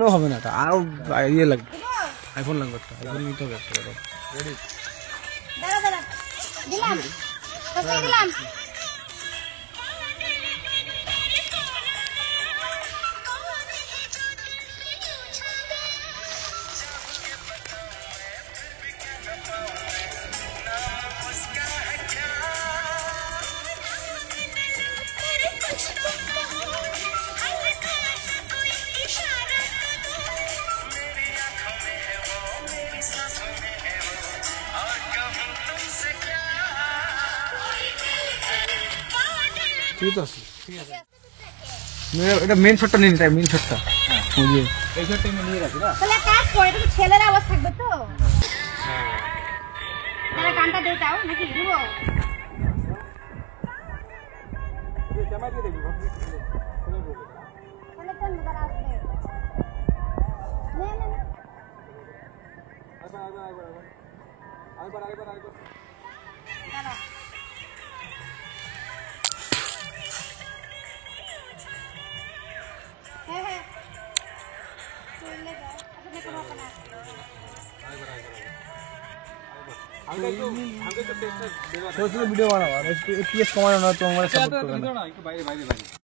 নো হবে না, আরো ইয়ে লাগবে, আইফোন লাগবে, আইফোন নিতে হবে একটা। রেডি, দাঁড়া দাঁড়া, দিলাম কোথায় দিলাম? ঠিক আছে, এটা মেন শটটা নিন, এটা মেন শটটা। ওই যে এই শটটা নিয়ে রাখি না, তাহলে কাজ করে, এটা তো ছেলের আওয়াজ থাকবে তো। তাহলে গানটা দিয়ে দাও নাকি দিব? ক্যামেরা দিয়ে দেখি, তাহলে তো নবার আসবে। নে নে নে, আইবার দাঁড়া। হ্যাঁ হ্যাঁ, চলে যাও, আপনি কোনো হবে না। ভিডিও বানাবো, আর FPS কমানো না তো আমার সাপোর্ট করবে না। একটু বাইরে